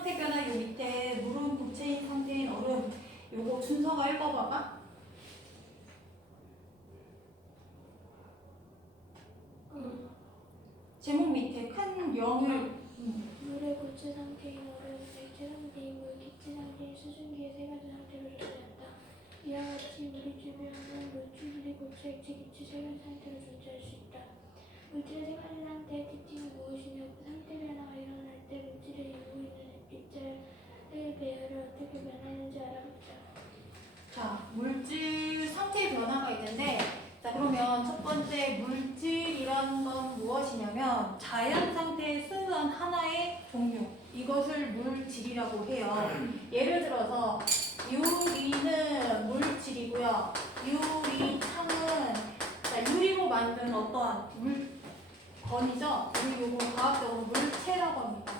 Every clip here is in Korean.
상태 변화 요 밑에 물은 고체인 상태인 얼음 요거 준서가 읽어봐봐. 제목 밑에 큰 0을 물의 고체 상태인 얼음, 액체 상태인 물, 기체 상태인 수증기의 세 가지 상태로 존재한다. 이와 같이 우리 주변은 물질들이 고체, 액체, 기체 세 가지 상태로 존재할 수 있다. 물질의 세 가지 상태의 특징은 무엇이며 그 상태 변화가 일어날 때 물질의 일부 있는 입자의 배열을 어떻게 변하는지 알아보자. 자, 물질 상태 변화가 있는데 자 그러면 첫 번째 물질이라는 건 무엇이냐면 자연 상태에 순수한 하나의 종류 이것을 물질이라고 해요. 예를 들어서 유리는 물질이고요. 유리창은 자, 유리로 만든 어떠한 물건이죠. 우리 요거 과학적으로 물체라고 합니다.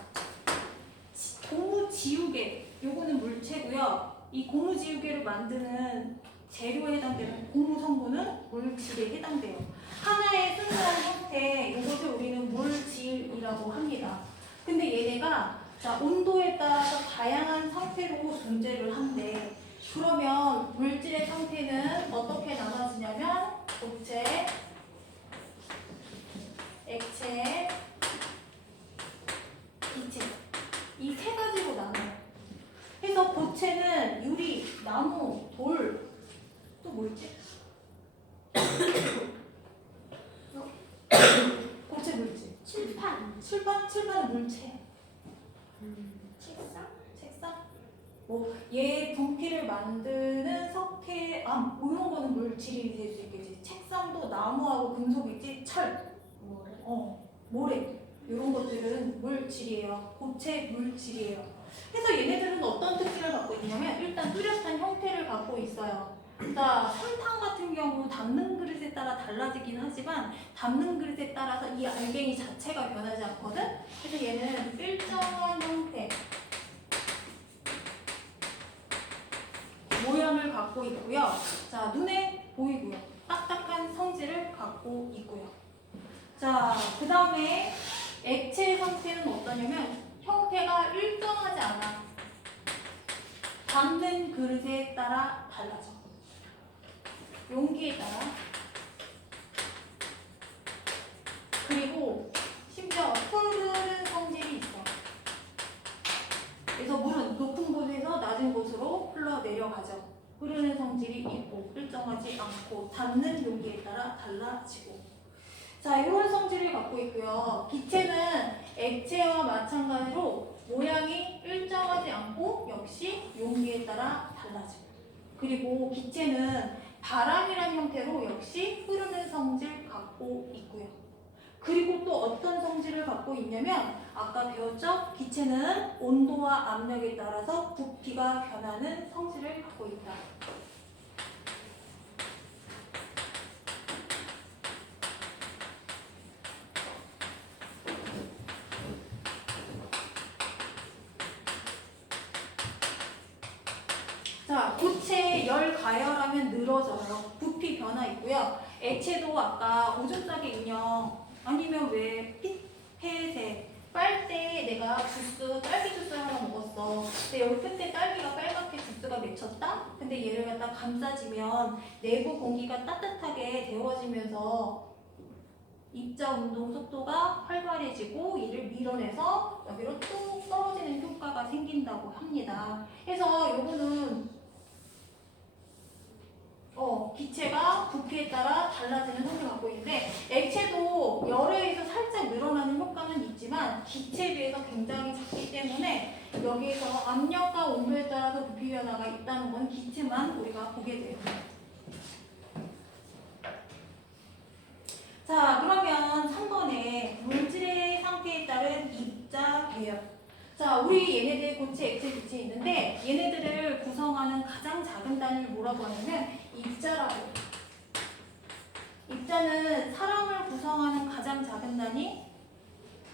고무지우개 요거는 물체고요. 이 고무지우개를 만드는 재료에 해당되는 고무 성분은 물질에 해당돼요. 하나의 순수한 형태 이것을 우리는 물질이라고 합니다. 근데 얘네가 자, 온도에 따라서 다양한 상태로 존재를 한대. 그러면 물질의 상태는 어떻게 나눠지냐면 고체, 액체, 기체 이 세 가지로 나눠요. 그래서 고체는 유리, 나무, 돌 또 뭐 있지? 고체 물질. 칠판은 물체. 책상? 뭐 얘 부피를 만드는 석회암 뭐 이런 거는 물질이 될 수 있겠지. 책상도 나무하고 금속이지. 철, 모래 이런 것들은 물질이에요. 고체 물질이에요. 그래서 얘네들은 어떤 특징을 갖고 있냐면 일단 뚜렷한 형태를 갖고 있어요. 자, 설탕 같은 경우 담는 그릇에 따라 달라지긴 하지만 담는 그릇에 따라서 이 알갱이 자체가 변하지 않거든? 그래서 얘는 일정한 형태 모양을 갖고 있고요. 자, 눈에 보이고요. 딱딱한 성질을 갖고 있고요. 자, 그 다음에 액체 상태는 어떠냐면 형태가 일정하지 않아. 담는 그릇에 따라 달라져. 용기에 따라. 그리고 심지어 흐르는 성질이 있어. 그래서 물은 높은 곳에서 낮은 곳으로 흘러내려가죠. 흐르는 성질이 있고 일정하지 않고 닿는 용기에 따라 달라지고. 자, 이런 성질을 갖고 있고요. 기체는 액체와 마찬가지로 모양이 일정하지 않고 역시 용기에 따라 달라지고. 그리고 기체는 바람이란 형태로 역시 흐르는 성질 갖고 있고요. 그리고 또 어떤 성질을 갖고 있냐면 아까 배웠죠? 기체는 온도와 압력에 따라서 부피가 변하는 성질을 갖고 있다. 자, 고체 열 가열하면 늘어져요. 부피 변화 있고요. 액체도 아까 오줌싸개 인형 아니면 왜 핏폐색 빨대 내가 주스 딸기 주스 하나 먹었어. 근데 여기 끝에 딸기가 빨갛게 주스가 맺혔다. 근데 얘를 갖다 감싸지면 내부 공기가 따뜻하게 데워지면서 입자 운동 속도가 활발해지고 이를 밀어내서 여기로 뚝 떨어지는 효과가 생긴다고 합니다. 그래서 요거는 기체가 부피에 따라 달라지는 성질을 갖고 있는데 액체도 열에 의해서 살짝 늘어나는 효과는 있지만 기체에 비해서 굉장히 작기 때문에 여기에서 압력과 온도에 따라서 부피 변화가 있다는 건 기체만 우리가 보게 돼요. 자, 그러면 3번에 물질의 상태에 따른 입자 배열. 자, 우리 얘네들 고체, 액체, 기체 있는데 얘네들을 구성하는 가장 작은 단위를 뭐라고 하냐면 입자라고. 입자는 사람을 구성하는 가장 작은 단위,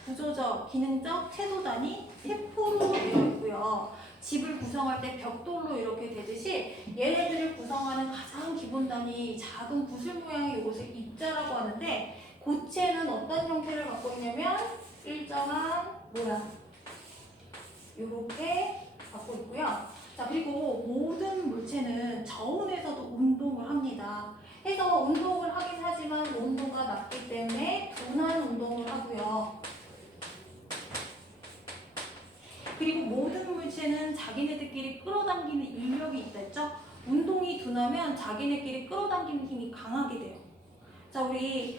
구조적, 기능적, 최소 단위, 세포로 되어 있고요. 집을 구성할 때 벽돌로 이렇게 되듯이 얘네들을 구성하는 가장 기본 단위 작은 구슬 모양의 이것을 입자라고 하는데 고체는 어떤 형태를 갖고 있냐면 일정한 모양. 이렇게 갖고 있고요. 자, 그리고 모든 물체는 저온에서도 운동을 합니다. 해서 운동을 하긴 하지만 온도가 낮기 때문에 둔한 운동을 하고요. 그리고 모든 물체는 자기네들끼리 끌어당기는 인력이 있다 했죠? 운동이 둔하면 자기네끼리 끌어당기는 힘이 강하게 돼요. 자, 우리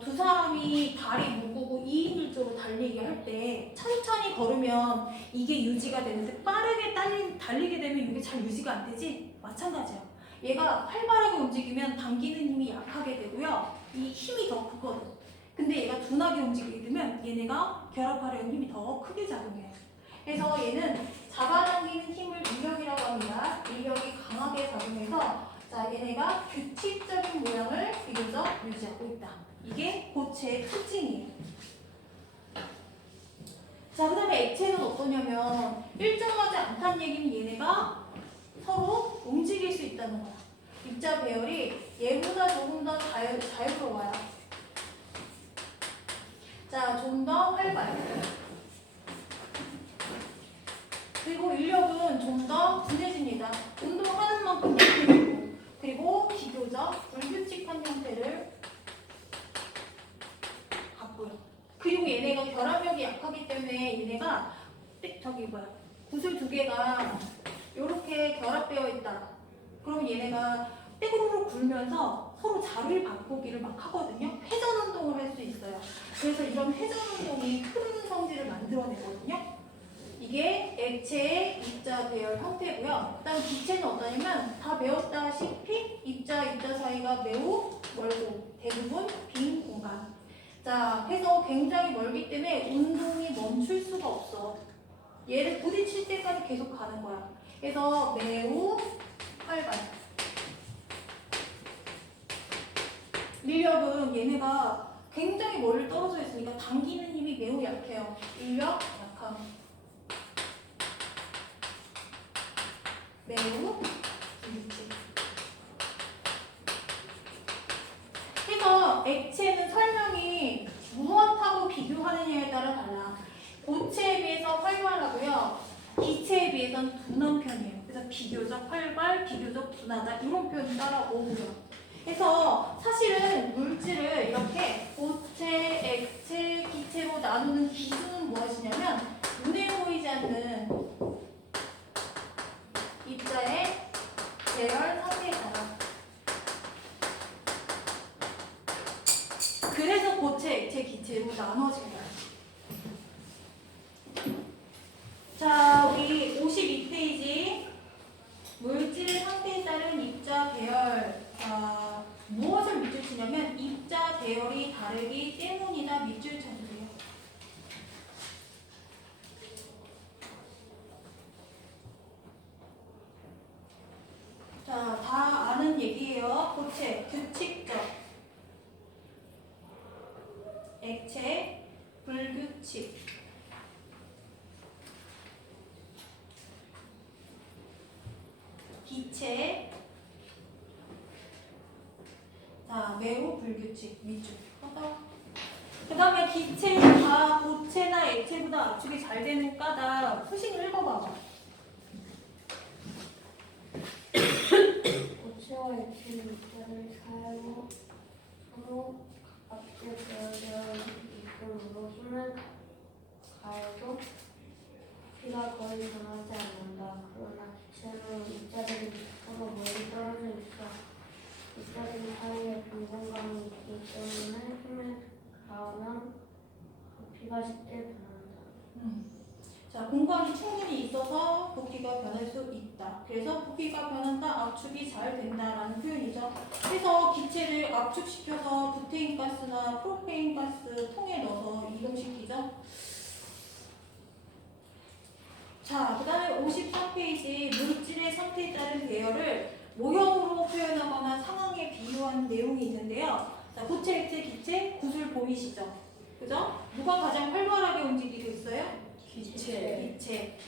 두 사람이 다리 묶고 2인 1조로 달리기 할 때 천천히 걸으면 이게 유지가 되는데 빠르게 달리게 되면 이게 잘 유지가 안 되지? 마찬가지야. 얘가 활발하게 움직이면 당기는 힘이 약하게 되고요. 이 힘이 더 크거든. 근데 얘가 둔하게 움직이게 되면 얘네가 결합하려는 힘이 더 크게 작용해요. 그래서 얘는 잡아당기는 힘을 인력이라고 합니다. 인력이 강하게 작용해서 자, 얘네가 규칙적인 모양을 비교적 유지하고 있다. 이게 고체의 특징이에요. 자, 그 다음에 액체는 어떠냐면 일정하지 않다는 얘기는 얘네가 서로 움직일 수 있다는 거야. 입자 배열이 얘보다 조금 더 자유로워요. 자, 좀 더 활발. 그리고 인력은 좀 더 둔해집니다. 운동하는 만큼 약해지고, 그리고 비교적 불규칙한 형태를 갖고요. 그리고 얘네가 결합력이 약하기 때문에 얘네가 구슬 두 개가 이렇게 결합되어 있다. 그럼 얘네가 떼구르르 굴면서 서로 자리를 바꾸기를 막 하거든요. 회전 운동을 할 수 있어요. 그래서 이런 회전 운동이 흐르는 성질을 만들어내거든요. 이게 액체의 입자 배열 형태고요. 그다음 기체는 어떠냐면 다 배웠다시피 입자 사이가 매우 멀고 대부분 빈 공간. 자, 해서 굉장히 멀기 때문에 운동이 멈출 수가 없어. 얘를 부딪힐 때까지 계속 가는 거야. 그래서 매우 활발. 인력은 얘네가 굉장히 멀리 떨어져 있으니까 당기는 힘이 매우 약해요. 인력 약함. 매우 불규칙. 그래서 액체는 설명이 무엇하고 비교하느냐에 따라 달라. 고체에 비해서 활발하고요. 기체에 비해서는 둔한 편이에요. 그래서 비교적 활발, 비교적 둔하다 이런 표현이 따라오고요. 그래서 사실은 물질을 이렇게 고체, 액체, 기체로 나누는 기준은 무엇이냐면 눈에 보이지 않는 입자의 배열 상태에 따라. 그래서 고체, 액체, 기체로 나눠진다. 자, 우리 52페이지 물질 상태에 따른 입자 배열. 무엇을 밑줄 치냐면 입자 배열이 다르기 때문이다. 밑줄 쳐주세요. 자, 다 아는 얘기예요. 고체, 규칙적. 액체, 불규칙. 기체, 자, 매우 불규칙. 밑줄. 그 다음에 기체가 고체나 액체보다 압축이 잘 되는 까닭 수식 읽어봐. 고체와 액체는 입자를 사용으로 압축되어 있으므로 손을 가해도 피가 거의 변하지 않는다. 그러나 기체는 입자들이 서로 멀리 떨어져 있어 입자들 사이에 빈공간이 있기 때문에 힘을 가하면 부피가 쉽게 변한다. 자, 공간이 충분히 있어서 부피가 변할 수 있다. 그래서 부피가 변한다, 압축이 잘 된다라는 표현이죠. 그래서 기체를 압축시켜서 부테인 가스나 프로페인 가스 통에 넣어서 이동시키죠. 자, 그 다음에 53페이지 물질의 상태에 따른 배열을 모형으로 표현하거나 상황에 비유하는 내용이 있는데요. 자, 고체, 액체, 기체, 구슬 보이시죠? 그죠? 누가 가장 활발하게 움직이고 있어요? 기체.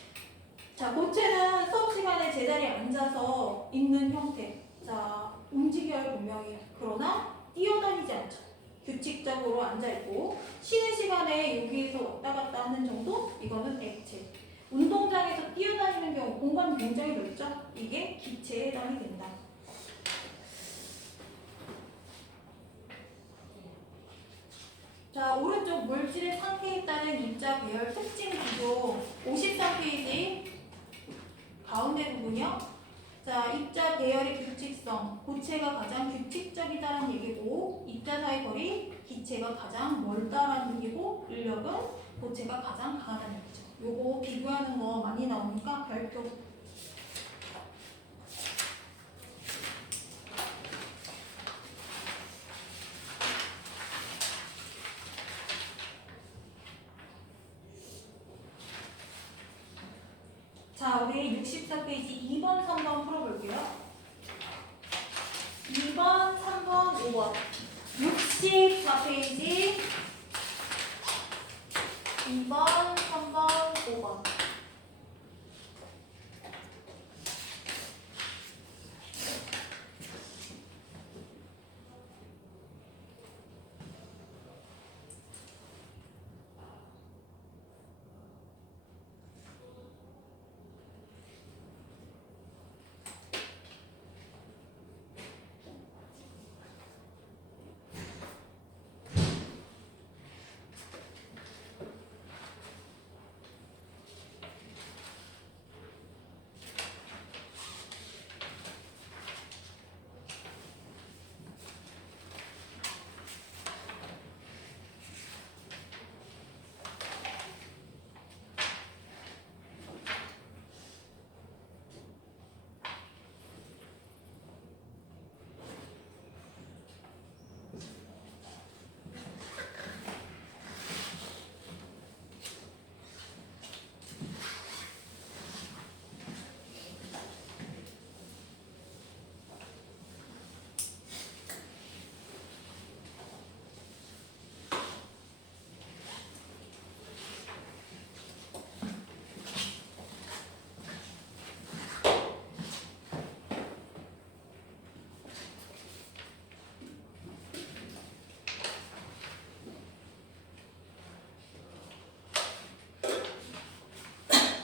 자, 고체는 수업 시간에 제자리에 앉아서 있는 형태. 자, 움직여야 분명해요. 그러나 뛰어다니지 않죠. 규칙적으로 앉아있고 쉬는 시간에 여기에서 왔다 갔다 하는 정도? 이거는 액체. 운동장에서 뛰어다니는 경우 공간이 굉장히 넓죠? 이게 기체에 해당이 된다. 자, 오른쪽 물질의 상태에 따른 입자 배열 특징 구조 53페이지 가운데 부분이요. 자, 입자 배열의 규칙성, 고체가 가장 규칙적이다라는 얘기고 입자 사이 거리, 기체가 가장 멀다라는 얘기고 인력은 고체가 가장 강하다는 얘기죠. 요거 비교하는 거 많이 나오니까 별표. 자, 우리 64페이지 2번, 3번 풀어볼게요. 2번, 3번, 5번. 64페이지 2번, 3번, 5번.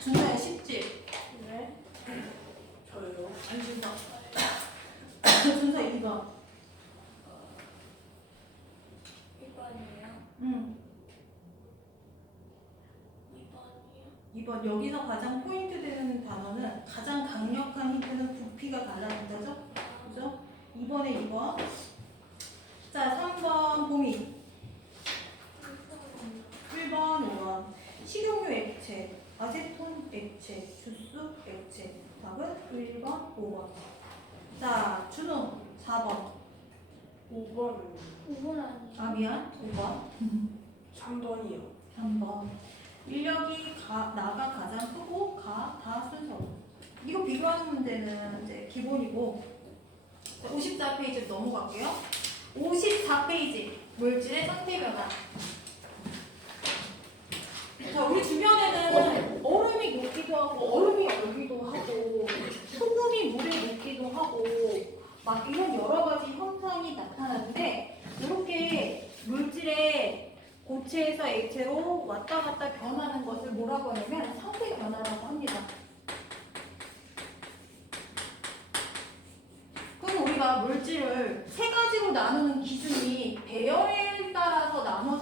준서야 쉽지? 네? 저요? 아니 준서. 준서 2번. 1번이에요. 응. 2번이요. 2번. 여기서 가장 포인트 되는 단어는 가장 강력한 힌트는 부피가 달라는 거죠? 그죠? 2번에 2번. 자, 3번 봄이. 1번, 5번. 식용유 액체, 아세톤 액체, 주스 액체. 답은 1번, 5번. 자, 준호 4번. 5번 5번 아니에요. 아, 미안. 5번. 3번이요 3번. 인력이 나가 가장 크고 다 순서로. 이거 비교하는 문제는 이제 기본이고. 54페이지 넘어갈게요. 54페이지 물질의 상태 변화. 자, 우리 주변에는 얼음이 녹기도 하고 얼음이 얼기도 하고 소금이 물에 녹기도 하고 막 이런 여러 가지 현상이 나타나는데 이렇게 물질의 고체에서 액체로 왔다 갔다 변하는 것을 뭐라고 하냐면 상태 변화라고 합니다. 그럼 우리가 물질을 세 가지로 나누는 기준이 배열에 따라서 나눠